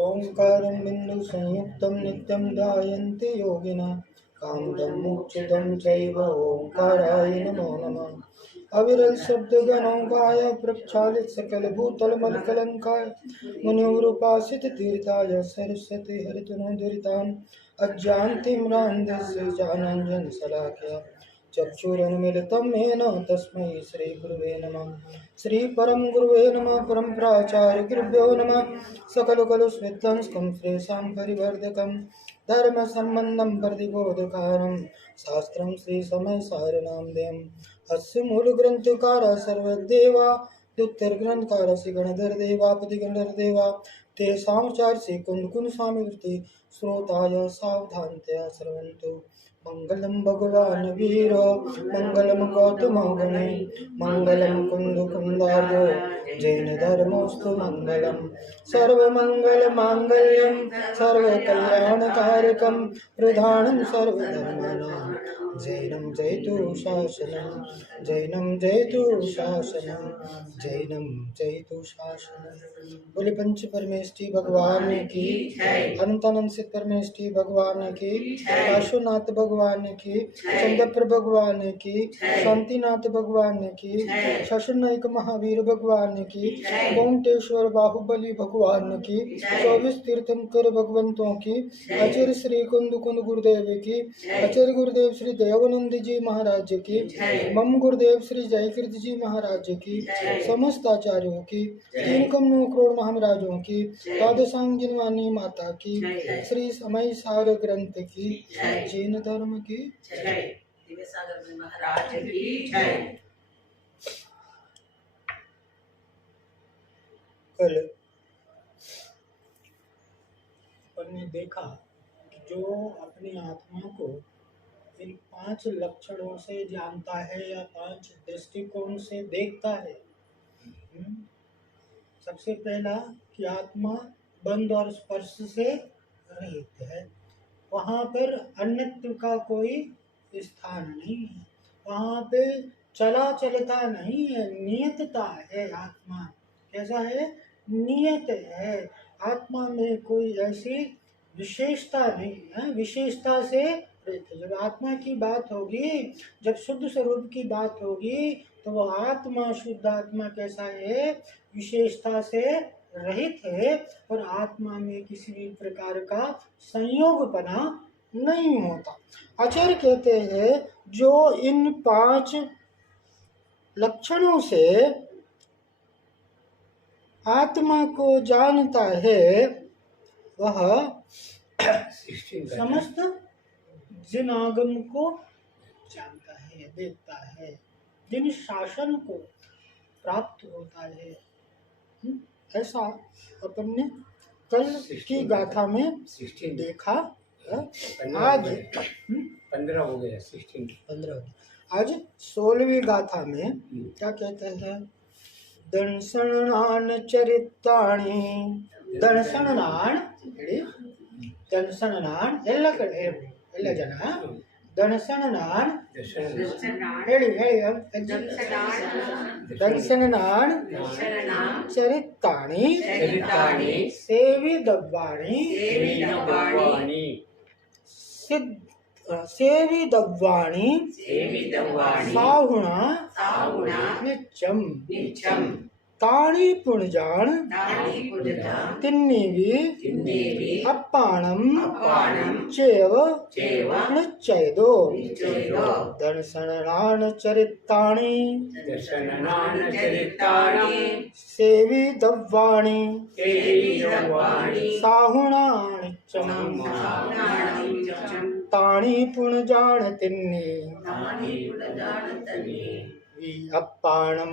ओंकारं बिंदु संयुक्तं नित्यं ध्यायन्ति योगिनः कान्तं मोक्षदं चैव ओंकाराय नमो नमः। अविरल शब्द गणोंकाय प्रक्षालित सकल भूतल मल कलंकाय मुनिवरूपासित तीर्थाय सरस्वती हरितनोदुरितान् अज्ञानतिम्रान्धस्य ज्ञानाञ्जन शलाकया चक्षुरुन्मीलितं येन तस्मै श्रीगुरुवे नमः। श्रीपरम गुरुवे नमः। परम प्राचार्य गुरुभ्यो नमः। सकलकलुषविध्वंसकं श्रेषां परिवर्धकं धर्मसम्बन्धं प्रतिबोधकारं शास्त्रं श्रीसमयसारनामधेयम्। अस्य मूलग्रन्थकारः सर्वदेवा द्वितीयग्रन्थकारः श्रीगणधरदेवापतिगणधरदेवा तेषां चार्षि कुन्दकुंजस्वामिवृत्ति श्रोताय सावधानतया श्रवन्तु। मंगलम भगवान वीरो मंगलम गौतम गणे मंगलम कुंदकुंदार्यो जैन धर्मोस्तु मंगलम सर्वमंगल मांगल्यम सर्वकल्याणकारकम प्रधानम सर्वधर्माणां जैनम जयतु शासनम जैनम जयतु शासनम जैनम जयतु शासनम। बोले पंच परमेष्टि भगवान की अनंतानंद सिद्ध परमेष्टि भगवान की काशुनाथ भगवान की चंद्रप्र भगवान की शांतिनाथ भगवान की शशनायक महावीर भगवान की ओंकेश्वर बाहुबली भगवान की 24 तीर्थंकर भगवंतों की आचार्य श्री कुंद गुरुदेव की आचार्य गुरुदेव श्री देवानंद जी महाराज की मम गुरुदेव श्री जयकीर्ति जी महाराज की समस्त आचार्यों की 3 करोड़ महाराजों की द्वादशांगिनी माता की श्री समय सार ग्रंथ की जैन धर्म की महाराज की जय। कल हमने देखा कि जो अपनी आत्मा को इन 5 लक्षणों से जानता है या 5 दृष्टिकोण से देखता है। सबसे पहला कि आत्मा बंध और स्पर्श से रहित है, वहाँ पर अन्यत्व का कोई स्थान नहीं है, वहाँ पे चला चलता नहीं है, नियतता है। आत्मा कैसा है? नियत है। आत्मा में कोई ऐसी विशेषता नहीं है, विशेषता से रहित है। जब आत्मा की बात होगी, जब शुद्ध स्वरूप की बात होगी, तो वो आत्मा शुद्ध आत्मा कैसा है? विशेषता से रहित है और आत्मा में किसी भी प्रकार का संयोगपना नहीं होता। आचार्य कहते हैं जो इन 5 लक्षणों से आत्मा को जानता है वह समस्त जिन आगम को जानता है, देखता है, जिन शासन को प्राप्त होता है। ऐसा अपन ने कल की गाथा में देखा। आज 15 हो गया, 15 आज 16वीं गाथा में क्या कहते हैं? दर्शनान चरिताणि दर्शनान ಎಲ್ಲ ಜನ ದರ್ಶನಾನ್ ದರ್ಶನಾನ್ ಚರಿತಾಣಿ ಸೇವಿದವ್ವಾಣಿ ಸೇವಿದವ್ವಾಣಿ ಸಾಹುಣ ನಿಚ್ಚಂ ताणी पुणजान तिन्नीवी अप्पाणम चेव निश्चयदो दर्शनान चरिताणि सेवी दव्वाणि साहुणानिच्चम ताणी पुणजान तिन्नी अप्पाणम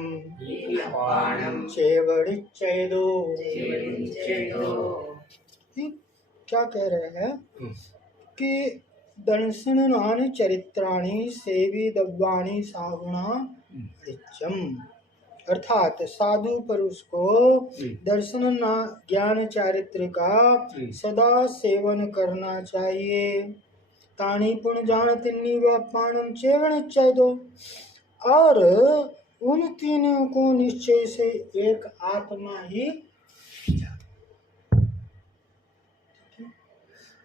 चेवड़िच्चेदो। क्या कह रहे हैं कि दर्शनानि चरित्राणि सेवी दव्वाणि साहुणा नित्यम, अर्थात साधु पुरुष को दर्शन ज्ञान चारित्र का सदा सेवन करना चाहिए। ताणी पुण जान तिन्नी व्यापाणम चेवण चेदो, और उन तीनों को निश्चय से एक आत्मा ही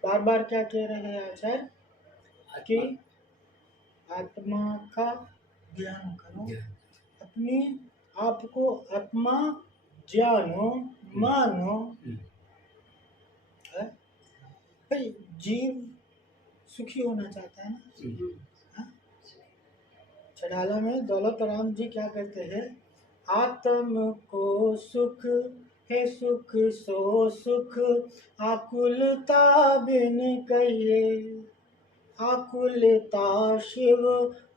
बार बार क्या कह रहे हैं आचार्य कि आत्मा का ज्ञान करो, अपनी आप को आत्मा जानो, मानो। है? भाई जीव सुखी होना चाहता है ना। हाँ? चढ़ाला में दौलत राम जी क्या कहते हैं, आत्म को सुख है सुख सो सुख, आकुलता बिन कहिए, आकुलता शिव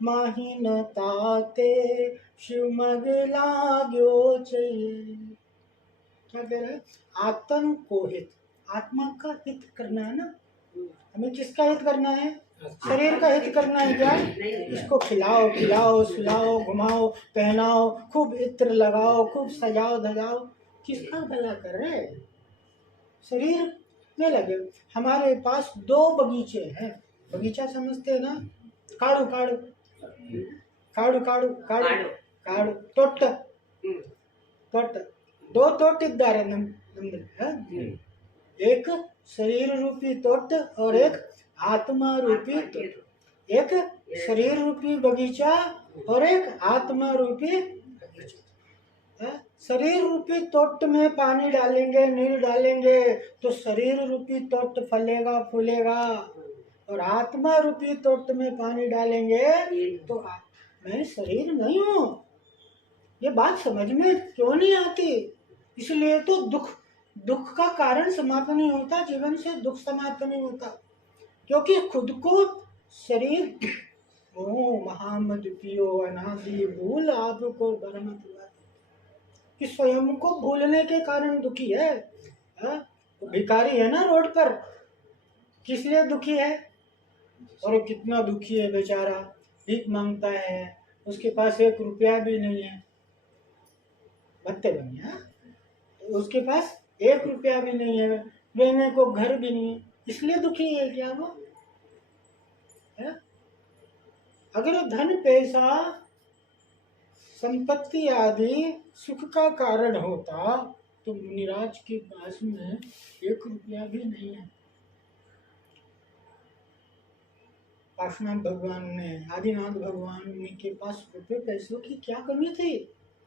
माहिनता ते, शिव मग लाग्यो चाहिए। क्या कह रहे हैं, आत्म को हित, आत्मा का हित करना है ना। हमें किसका हित करना है, शरीर का हित करना है क्या, इसको खिलाओ पिलाओ सुलाओ घुमाओ पहनाओ, खूब इत्र लगाओ, खूब सजाओ धजाओ, किसका भला कर रहे हैं, शरीर में लगे। हमारे पास 2 बगीचे हैं, बगीचा समझते हैं ना, काड़ू काड़ू काड़ू काड़ू काड़ू काड़ू तोट तोट, 2 तोट इद्दारे नंदे, एक शरीर रूपी तोट और एक आत्मा रूपी तोट, एक शरीर रूपी बगीचा और एक आत्मा रूपी बगीचा। शरीर रूपी तोट में पानी डालेंगे नीर डालेंगे तो शरीर रूपी तोट फलेगा फूलेगा, और आत्मा रूपी तोट में पानी डालेंगे तो मैं शरीर नहीं हूँ। ये बात समझ में क्यों नहीं आती, इसलिए तो दुख का कारण समाप्त नहीं होता, जीवन से दुख समाप्त नहीं होता, क्योंकि खुद को शरीर महामद पियो अनादि भूल आपको बरम कि स्वयं को भूलने के कारण दुखी है। भिखारी है ना रोड पर, किस लिए दुखी है, और कितना दुखी है बेचारा, भीख मांगता है, उसके पास 1 रुपया भी नहीं है, भत्ते बनिया, उसके पास 1 रुपया भी नहीं है, रहने को घर भी नहीं है, इसलिए दुखी है क्या वो है? अगर धन पैसा संपत्ति आदि सुख का कारण होता तो मुनिराज के पास में 1 रुपया भी नहीं है। पार्श्वनाथ भगवान ने, आदिनाथ भगवान के पास रुपये पैसों की क्या कमी थी,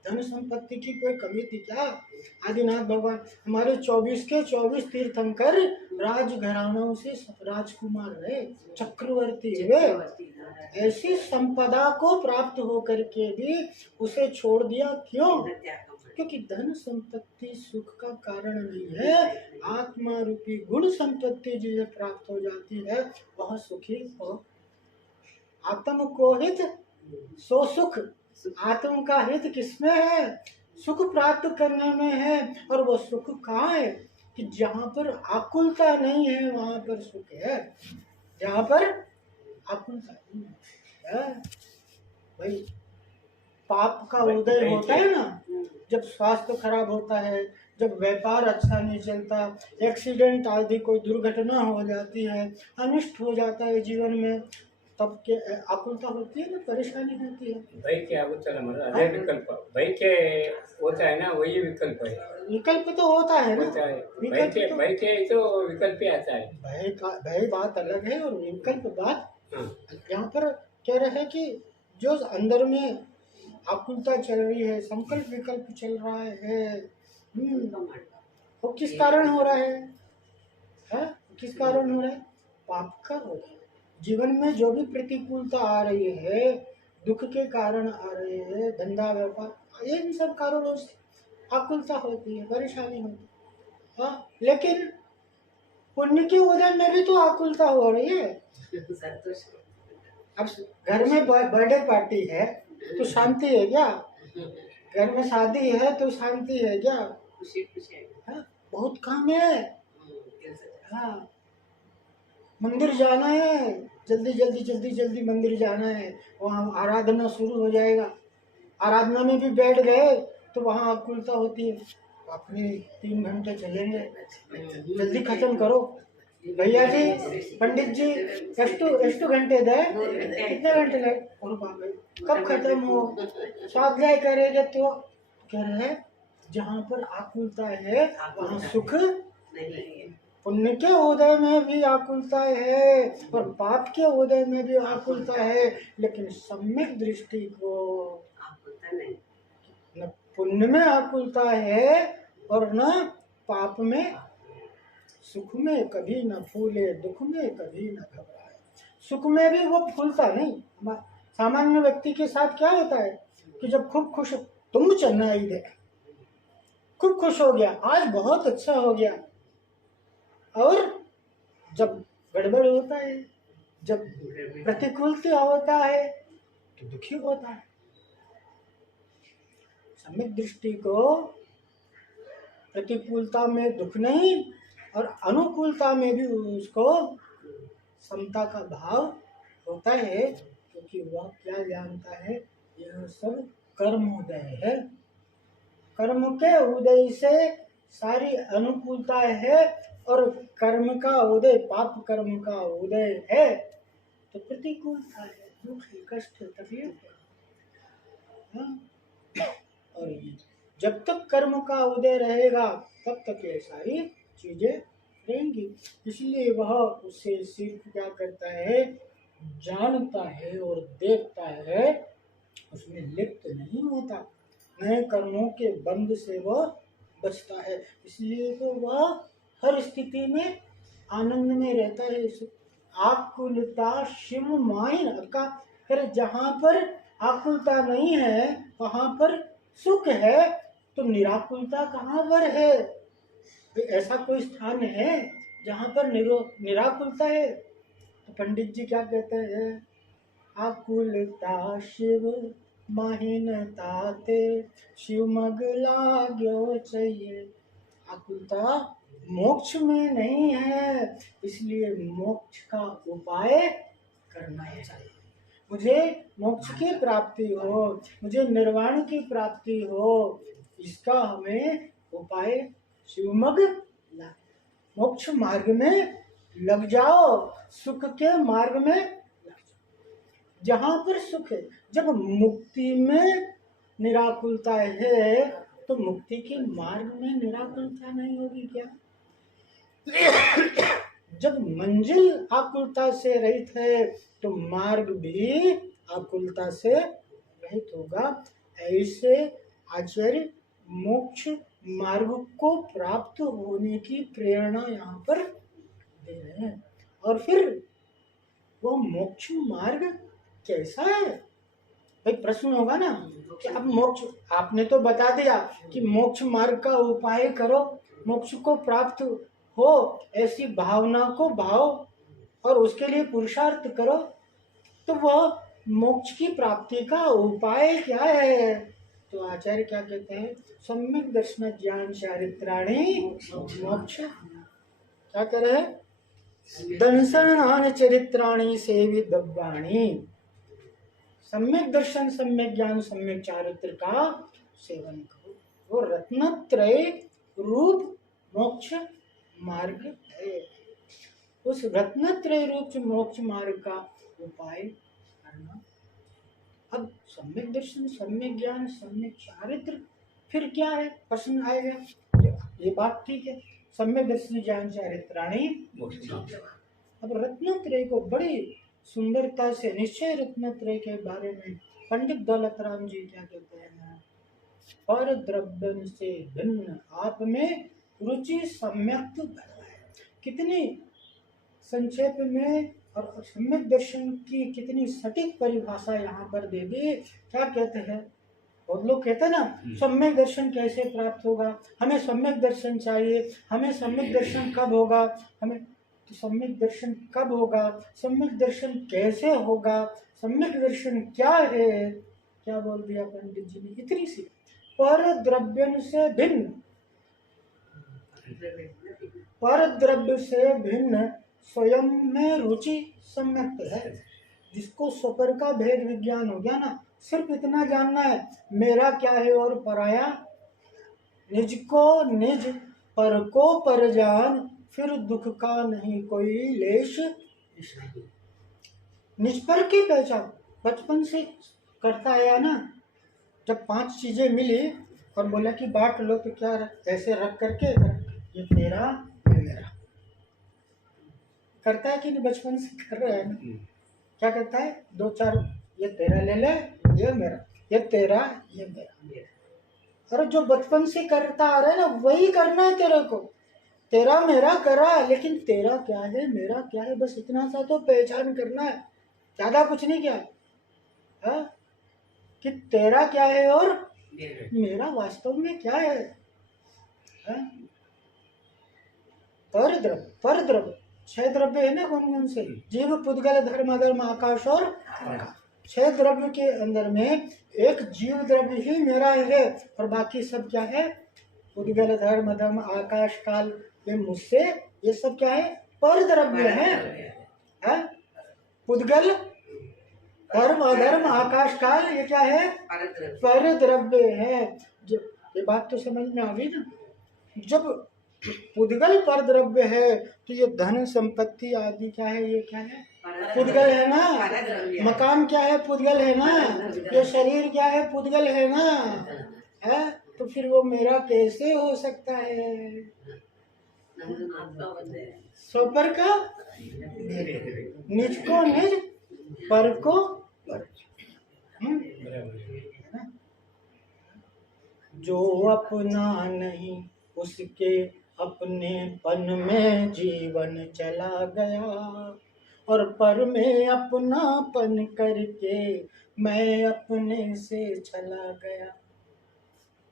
धन संपत्ति की कोई कमी थी क्या? आदिनाथ भगवान हमारे 24 के 24 तीर्थंकर राजघरानों से राजकुमार रहे, चक्रवर्ती हुए, ऐसी संपदा को प्राप्त होकर के भी उसे छोड़ दिया, क्यों? क्योंकि धन संपत्ति सुख का कारण नहीं है, आत्मा रूपी गुण संपत्ति जिसे प्राप्त हो जाती है वह सुखी हो। आत्म को हित सो सुख, आत्म का हित किसमें है, सुख प्राप्त करने में है, और वो सुख कहाँ है कि जहाँ पर आकुलता नहीं है वहाँ पर सुख है, जहाँ पर आकुलता नहीं है। भाई पाप का उदय होता है ना, जब स्वास्थ्य खराब होता है, जब व्यापार अच्छा नहीं चलता, एक्सीडेंट आदि कोई दुर्घटना हो जाती है, अनिष्ट हो जाता है जीवन में, तब के आकुलता होती है ना, परेशानी होती है। भाई के आगुत्तर अरे विकल्प भाई के होता है ना, वही विकल्प है, विकल्प तो होता है ना, होता है विकल्प भाई के तो विकल्प ही आता है। भय बात अलग है और विकल्प बात। हाँ। यहाँ पर कह रहे हैं कि जो अंदर में आकुलता चल रही है, संकल्प विकल्प चल रहा है, वो किस कारण हो रहा है? किस कारण हो रहा है? पाप का हो रहा है। जीवन में जो भी प्रतिकूलता आ रही है, दुख के कारण आ रहे हैं, धंधा व्यापार, इन सब कारणों से आकुलता होती है, परेशानी होती है। हाँ, लेकिन पुण्य के उदय में भी तो आकुलता हो रही है। अब घर में बर्थडे पार्टी है तो शांति है क्या? घर में शादी है तो शांति है क्या? हाँ, बहुत काम है। हाँ, मंदिर जाना है, जल्दी मंदिर जाना है, वहाँ आराधना शुरू हो जाएगा, आराधना में भी बैठ गए तो वहाँ आकुलता होती है, अपने 3 घंटे चलेंगे, जल्दी खत्म करो भैया जी, पंडित जी, ಎಷ್ಟು घंटे दे, कितने घंटे लगे, और कब खत्म हो, स्वाध्याय करेंगे तो कह रहे हैं जहाँ पर आकुलता है वहाँ सुख नहीं, पुण्य के उदय में भी आकुलता है और पाप के उदय में भी आकुलता है, लेकिन सम्यक दृष्टि को न पुण्य में आकुलता है और न पाप में। सुख में कभी न फूले, दुख में कभी न घबराए। सुख में भी वो फूलता नहीं। सामान्य व्यक्ति के साथ क्या होता है कि जब खूब खुश, तुम चेन्नई दे, खूब खुश हो गया, आज बहुत अच्छा हो गया, और जब गड़बड़ होता है, जब प्रतिकूलता होता है तो दुखी होता है। सम्यक दृष्टि को प्रतिकूलता में दुख नहीं और अनुकूलता में भी उसको समता का भाव होता है, क्योंकि वह क्या जानता है, यह सब कर्म उदय है। कर्म के उदय से सारी अनुकूलता है और कर्म का उदय, पाप कर्म का उदय है तो प्रतिकूलता है, दुख है, कष्ट है, तकलीफ है। और ये जब तक कर्म का उदय रहेगा तब तक ये सारी चीजें रहेंगी। इसलिए वह उससे सिर्फ क्या करता है, जानता है और देखता है, उसमें लिप्त नहीं होता। नए कर्मों के बंध से वह बचता है। इसलिए तो वह हर स्थिति में आनंद में रहता है। आकुलता शिव माइन का, फिर जहाँ पर आकुलता नहीं है वहाँ पर सुख है, तो निराकुलता कहाँ पर है? ऐसा कोई स्थान है जहाँ पर निराकुलता है? तो पंडित जी क्या कहते हैं, आकुलता शिव माहिनता ते शिव मग लाग्यो चाहिए। आकुलता मोक्ष में नहीं है, इसलिए मोक्ष का उपाय करना चाहिए। मुझे मोक्ष की प्राप्ति हो, मुझे निर्वाण की प्राप्ति हो, इसका हमें उपाय शिवमग ला। मोक्ष मार्ग में लग जाओ, सुख के मार्ग में लग जाओ, जहाँ पर सुख है। जब मुक्ति में निराकुलता है तो मुक्ति के मार्ग में निराकुलता नहीं होगी क्या? जब मंजिल आकुलता से रहित है तो मार्ग भी आकुलता से रहित होगा। ऐसे आचार्य मोक्ष मार्ग को प्राप्त होने की प्रेरणा यहाँ पर दे रहे हैं। और फिर वो मोक्ष मार्ग कैसा है? भाई प्रश्न होगा ना कि अब मोक्ष, आपने तो बता दिया कि मोक्ष मार्ग का उपाय करो, मोक्ष को प्राप्त हो, ऐसी भावना को भाव और उसके लिए पुरुषार्थ करो, तो वह मोक्ष की प्राप्ति का उपाय क्या है? तो आचार्य क्या कहते हैं, सम्यक दर्शन ज्ञान चारित्राणि मोक्ष। क्या कह रहे हैं, दर्शनानि चरित्राणि सेवितव्यानि। सम्यक दर्शन, सम्यक ज्ञान, सम्यक चारित्र का सेवन करो। वो रत्नत्रय रूप मोक्ष मार्ग है। उस रत्नत्रय रूप मोक्ष मार्ग का उपाय करना। अब सम्यक दर्शन, सम्यक ज्ञान, सम्यक चारित्र, फिर क्या है? प्रश्न आएगा। ये बात ठीक है, सम्यक दर्शन ज्ञान चारित्राणि। अब रत्नत्रय को बड़ी सुंदरता से, निश्चय रत्नत्रय के बारे में पंडित दौलत राम जी क्या कहते हैं, पर द्रव्य से भिन्न आप में रुचि सम्यक है। कितनी संक्षेप में और सम्यक दर्शन की कितनी सटीक परिभाषा यहाँ पर दे दी। क्या कहते हैं, बहुत लोग कहते हैं ना सम्यक दर्शन कैसे प्राप्त होगा, हमें सम्यक दर्शन चाहिए, हमें सम्यक दर्शन कब होगा, हमें तो सम्यक दर्शन कब होगा, सम्यक दर्शन कैसे होगा, सम्यक दर्शन क्या है? क्या बोल दिया पंडित जी ने, इतनी सी, पर द्रव्य से भिन्न, पर द्रव्य से भिन्न स्वयं में रुचि सम्यक है। जिसको स्वपर का भेद विज्ञान हो गया ना, सिर्फ इतना जानना है मेरा क्या है और पराया, निज को निज पर को पर जान, फिर दुख का नहीं कोई लेश। निज पर की पहचान बचपन से करता आया ना। जब 5 चीजें मिली और बोला कि बांट लो, तो क्या ऐसे रख करके, ये तेरा ये मेरा, करता है कि नहीं, बचपन से कर रहा है ना। क्या करता है, दो चार, ये तेरा ले ले, ये मेरा, ये तेरा, ये मेरा। अरे जो बचपन से करता आ रहा है ना, वही करना है तेरे को। तेरा मेरा करा, लेकिन तेरा क्या है मेरा क्या है, बस इतना सा तो पहचान करना है, ज्यादा कुछ नहीं क्या है, हाँ? कि तेरा क्या है और मेरा वास्तव में क्या है, हाँ? पर द्रव्य, पर द्रव्य, छह द्रव्य है ना, कौन कौन से, जीव पुद्गल धर्म अधर्म आकाश और छह द्रव्य के अंदर में एक जीव द्रव्य ही मेरा है, और बाकी सब क्या है, पुद्गल धर्म अधर्म आकाश काल, ये मुझसे, ये सब क्या है, पर द्रव्य है, हाँ? पुद्गल धर्म अधर्म आकाश काल, ये क्या है, पर द्रव्य है। ये बात तो समझ में आ गई ना। जब पुद्गल पर द्रव्य है तो ये धन संपत्ति आदि क्या है, ये क्या है, पुद्गल है ना। मकान क्या है, पुद्गल है ना। ये शरीर क्या है, पुद्गल है ना, है? तो फिर वो मेरा कैसे हो सकता है। स्वपर का निज को निज, पर को पर। जो अपना नहीं उसके अपनेपन में जीवन चला गया, और पर में अपनापन करके मैं अपने से चला गया।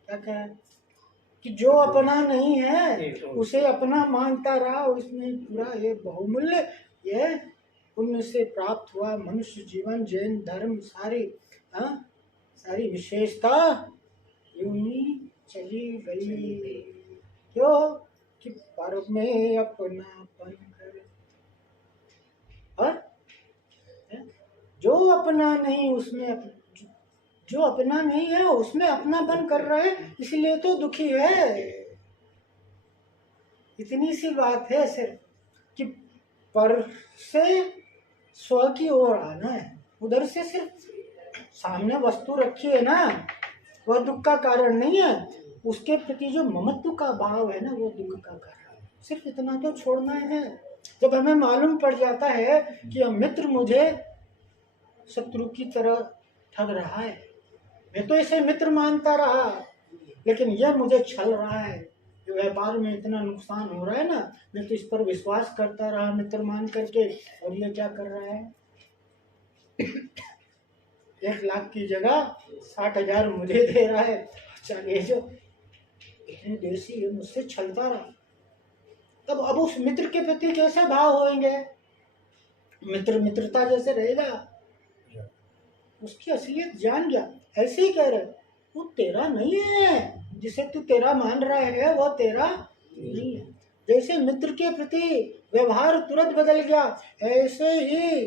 क्या कहा कि जो अपना नहीं है उसे अपना मानता रहा, उसमें पूरा ये बहुमूल्य, ये पुण्य से प्राप्त हुआ मनुष्य जीवन, जैन धर्म, सारी सारी विशेषता यूं ही चली गई। क्यों कि पर में अपनापन करे, और जो अपना नहीं उसमें जो अपना नहीं है उसमें अपनापन कर रहा है, इसलिए तो दुखी है। इतनी सी बात है सिर्फ कि पर से स्व की ओर आना है, उधर से सिर्फ सामने वस्तु रखी है ना, वह दुख का कारण नहीं है। उसके प्रति जो ममत्व का भाव है ना, वो दुख का कारण है। सिर्फ इतना तो छोड़ना है। जब हमें मालूम पड़ जाता है कि यह मित्र मुझे शत्रु की तरह ठग रहा है, मैं तो इसे मित्र मानता रहा, लेकिन यह मुझे छल रहा है, जो व्यापार में इतना नुकसान हो रहा है ना, मैं तो इस पर विश्वास करता रहा मित्र मान करके, और ये क्या कर रहा है, 1 लाख की जगह 60,000 मुझे दे रहा है। अच्छा, ये जो इतनी देसी है, मुझसे छलता रहा। तब अब उस मित्र के प्रति कैसे भाव होंगे, मित्र मित्रता जैसे रहेगा, उसकी असलियत जान गया। ऐसे ही कह रहे, वो तेरा नहीं है, जिसे तू तेरा मान रहा है वो तेरा नहीं है। जैसे मित्र के प्रति व्यवहार तुरंत बदल गया, ऐसे ही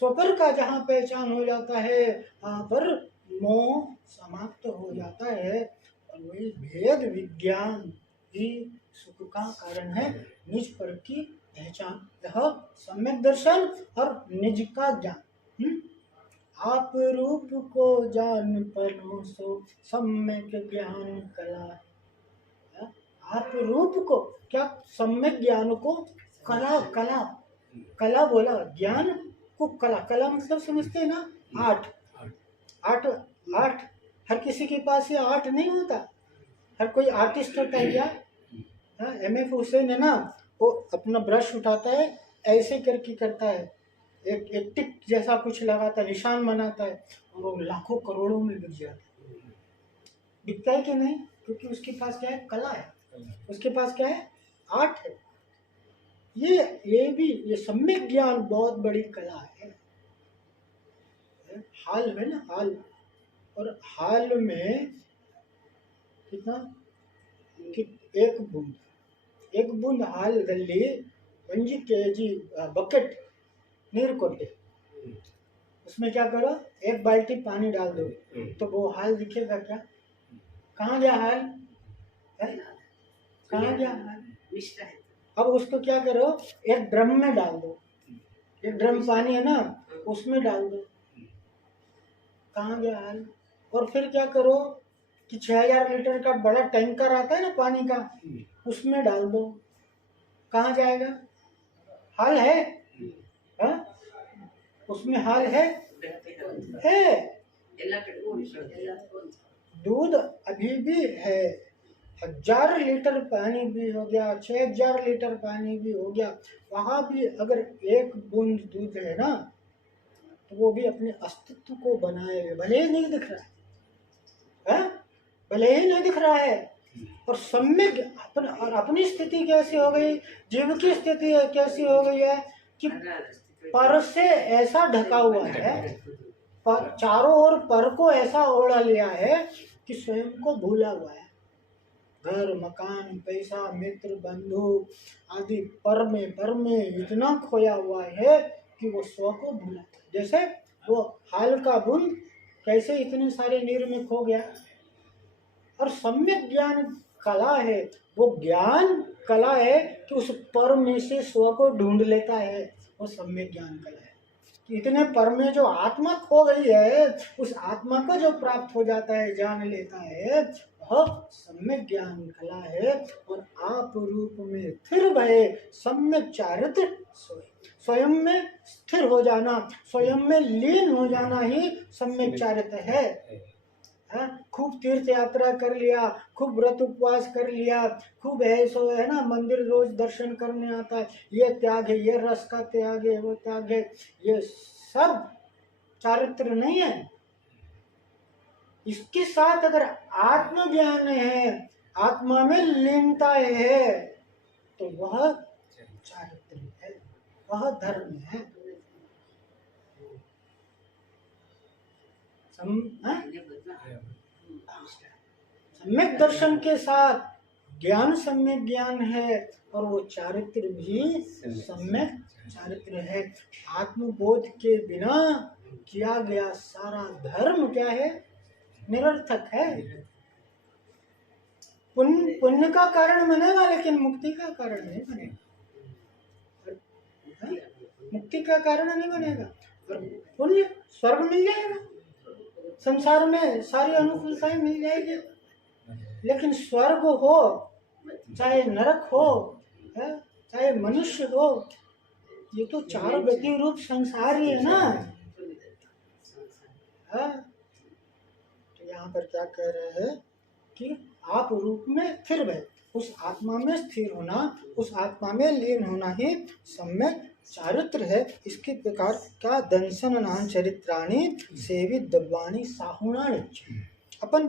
स्वपर का जहाँ पहचान हो जाता है, वहाँ पर मोह समाप्त हो जाता है, और वही भेद विज्ञान ही सुख का कारण है, निज पर की पहचान, यह सम्यक दर्शन और निज का ज्ञान। आप रूप को जान पनो सो सम्यक ज्ञान कला है। आप रूप को क्या, सम्यक ज्ञान को कला, कला कला बोला, ज्ञान को कला, कला मतलब समझते हैं ना, आर्ट, आर्ट, आर्ट। हर किसी के पास ये आर्ट नहीं होता, हर कोई आर्टिस्ट होता है क्या। MF हुसैन है ना, वो अपना ब्रश उठाता है, ऐसे करके करता है, एक टिक जैसा कुछ लगाता है, निशान बनाता है, और वो लाखों करोड़ों में बिक जाता है। बिकता है कि नहीं, क्योंकि उसके पास क्या है, कला है, उसके पास क्या है, आर्ट है। ये भी, ये सम्यक ज्ञान बहुत बड़ी कला है। हाल में ना, हाल, और हाल में कितना, कि एक बूंद हाल गली गंजी केजी बकेट नीर कोटे, उसमें क्या करो, 1 बाल्टी पानी डाल दो, तो वो हाल दिखेगा क्या, कहाँ गया हाल है? कहाँ गया हाल। अब उसको क्या करो, एक ड्रम में डाल दो, एक ड्रम पानी है ना, उसमें डाल दो, कहाँ गया हाल। और फिर क्या करो कि 6000 लीटर का बड़ा टैंकर आता है ना पानी का, उसमें डाल दो, कहाँ जाएगा, हाल है। हाँ? उसमें हाल है? दूध अभी भी है, 1000 लीटर पानी भी हो गया, 6000 लीटर पानी भी हो गया, वहां भी अगर एक बूंद दूध है ना, तो वो भी अपने अस्तित्व को बनाए हुए, भले ही नहीं दिख रहा है, भले ही नहीं दिख रहा है, और सम्यक और अपनी स्थिति कैसी हो गई, जीव की स्थिति कैसी हो गई है कि पर से ऐसा ढका हुआ है, पर चारों ओर पर को ऐसा ओढ़ा लिया है कि स्वयं को भूला हुआ है। घर मकान पैसा मित्र बंधु आदि पर में इतना खोया हुआ है कि वो स्व को भूला। जैसे वो हाल का बूंद कैसे इतने सारे नीर में खो गया। और सम्यक ज्ञान कला है, वो ज्ञान कला है कि उस पर में से स्व को ढूंढ लेता है, वो सम्यक ज्ञान कला है। इतने पर में जो आत्मा खो गई है, उस आत्मा को जो प्राप्त हो जाता है, जान लेता है, वह सम्यक ज्ञान कला है। और आप रूप में स्थिर भये सम्यक चारित्र स्वयं में स्थिर हो जाना, स्वयं में लीन हो जाना ही सम्यक चारित्र है। खूब तीर्थ यात्रा कर लिया, खूब व्रत उपवास कर लिया, खूब ऐसो है ना, मंदिर रोज दर्शन करने आता है, ये त्याग है, ये रस का त्याग है, वो त्याग है, ये सब चारित्र नहीं है। इसके साथ अगर आत्मज्ञान है, आत्मा में लीनता है, तो वह चारित्र है, वह धर्म है। सम्यक दर्शन के साथ ज्ञान सम्यक ज्ञान है, और वो चारित्र भी सम्यक चारित्र है। आत्मबोध के बिना किया गया सारा धर्म क्या है? निरर्थक है। पुण्य का कारण बनेगा, लेकिन मुक्ति का कारण नहीं बनेगा। मुक्ति का कारण नहीं बनेगा। और पुण्य स्वर्ग मिल जाएगा, संसार में सारी अनुकूलताएं मिल जाएगी, लेकिन स्वर्ग हो चाहे नरक हो, चाहे मनुष्य हो, ये तो चार गति रूप संसार ही है ना। तो यहाँ पर क्या कह रहे हैं कि आप रूप में स्थिर भय, उस आत्मा में स्थिर होना, उस आत्मा में लीन होना ही सम्यक चारित्र है। इसके प्रकार क्या दंशन नान चरित्राणी सेवित दब्बानी साहुणाणी। अपन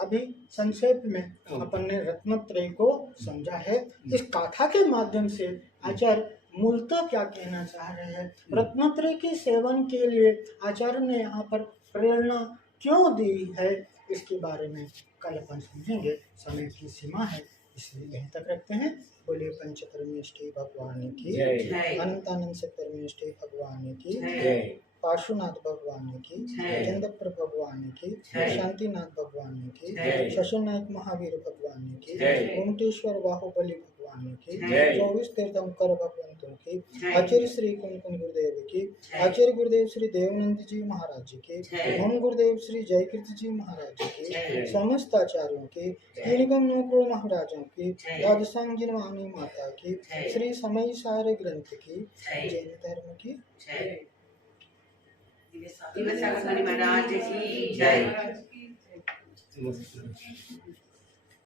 अभी संक्षेप में अपन ने रत्नत्रय को समझा है। इस गाथा के माध्यम से आचार्य मूलतः क्या कहना चाह रहे हैं, रत्नत्रय के सेवन के लिए आचार्य ने यहाँ पर प्रेरणा क्यों दी है, इसके बारे में कल अपन समझेंगे। समय की सीमा है, इसलिए यहीं तक रखते हैं। बोलिए पंच परमेष्ठी भगवान की, अनंतानंद से परमेष्ठी भगवान की, पार्श्वनाथ भगवान की, चंद्रप्र भगवान की, शांतिनाथ भगवान की, शशनायक महावीर भगवान की, ओमटेश्वर बाहुबली भगवान की, 24 तीर्थंकर भगवंतों की, आचार्य श्री कुंकुम गुरुदेव की, आचार्य गुरुदेव श्री देवानंद जी महाराज की, ओम गुरुदेव श्री जयकीर्ति जी महाराज की, समस्त आचार्यों की, निगम नौकरों महाराजों की, राजसांग वाणी माता की, श्री समय सारे ग्रंथ की, जैन धर्म की महाराज की जय।